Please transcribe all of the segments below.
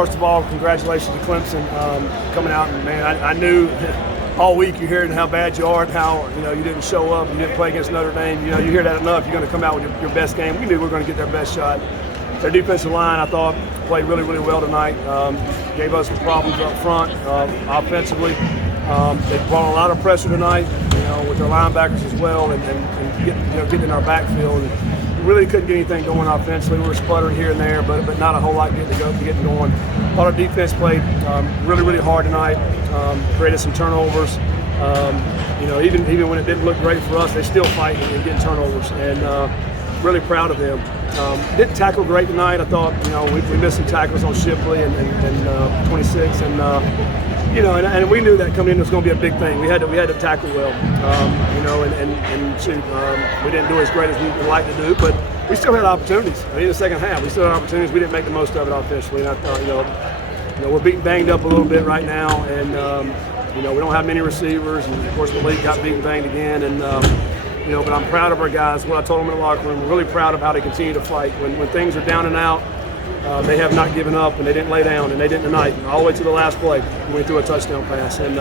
First of all, congratulations to Clemson coming out, and man, I knew all week you're hearing how bad you are and how you didn't show up, you didn't play against Notre Dame. You hear that enough, you're going to come out with your best game. We knew we were going to get their best shot. Their defensive line, I thought, played really, really well tonight. Gave us some problems up front offensively. They brought a lot of pressure tonight, with their linebackers as well, and getting in our backfield. And really couldn't get anything going offensively. We were sputtering here and there, but not a whole lot getting going. Thought our defense played really, really hard tonight. Created some turnovers. Even when it didn't look great for us, they still fighting and getting turnovers. And really proud of them. Didn't tackle great tonight. I thought we missed some tackles on Shipley and 26, and we knew that coming in was going to be a big thing. We had to tackle well, we didn't do as great as we would like to do, but we still had opportunities. In the second half, we still had opportunities. We didn't make the most of it offensively, and I thought, we're beaten banged up a little bit right now, and we don't have many receivers, and of course Malik got beaten banged again, and but I'm proud of our guys. What I told them in the locker room, we're really proud of how they continue to fight when things are down and out. They have not given up, and they didn't lay down, and they didn't tonight, all the way to the last play. We threw a touchdown pass, and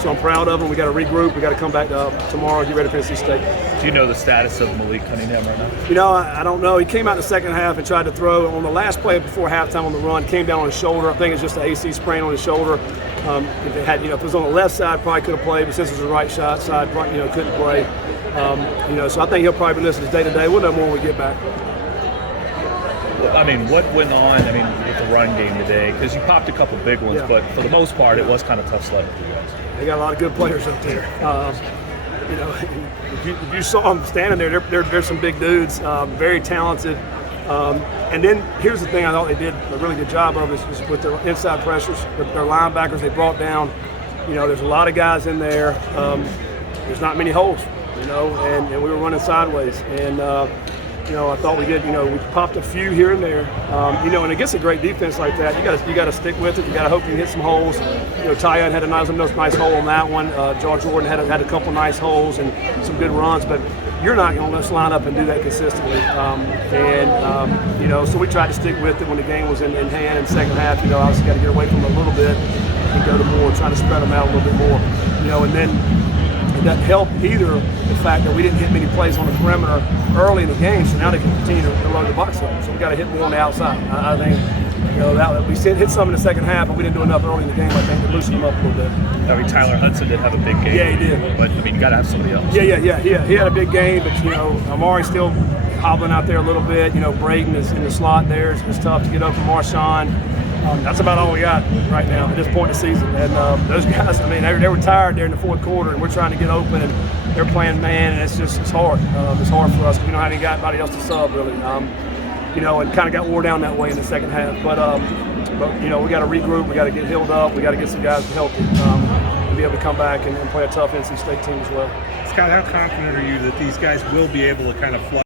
so I'm proud of them. We got to regroup. We got to come back tomorrow and get ready for NC State. Do you know the status of Malik Cunningham right now? I don't know. He came out in the second half and tried to throw on the last play before halftime on the run. Came down on his shoulder. I think it's just an AC sprain on his shoulder. If it was on the left side, probably could have played, but since it was the right side, couldn't play. So I think he'll probably be listening day to day. We'll know more when we get back. What went on, with the run game today? Because you popped a couple big ones, but for the most part, it was kind of tough sledding for you guys. They got a lot of good players up there. If you saw them standing there, they're some big dudes, very talented. And then here's the thing I thought they did a really good job of is with their inside pressures, their linebackers they brought down. There's a lot of guys in there. There's not many holes, and we were running sideways. And I thought we did. We popped a few here and there. And against a great defense like that, you got to stick with it. You got to hope you can hit some holes. Tyon had a nice hole on that one. George Jordan had a couple nice holes and some good runs, but you're not going to just line up and do that consistently. So we tried to stick with it when the game was in hand in the second half. Obviously got to get away from it a little bit and go to more, trying to spread them out a little bit more. And then it doesn't help either the fact that we didn't hit many plays on the perimeter early in the game, so now they can continue to load the box up. So we got to hit more on the outside. I think we hit some in the second half, but we didn't do enough early in the game. I think to loosen them up a little bit. Tyler Hudson did have a big game. Yeah, he did. But you got to have somebody else. Yeah. He had a big game, but Amari's still hobbling out there a little bit. Braden is in the slot there. It's tough to get up from Marshawn. That's about all we got right now at this point in the season. And those guys, they were tired there in the fourth quarter, and we're trying to get open, and they're playing man, and it's hard. It's hard for us because we don't have anybody else to sub really. And kind of got wore down that way in the second half. But we got to regroup. We got to get healed up. We got to get some guys healthy to be able to come back and play a tough NC State team as well. Scott, how confident are you that these guys will be able to kind of fly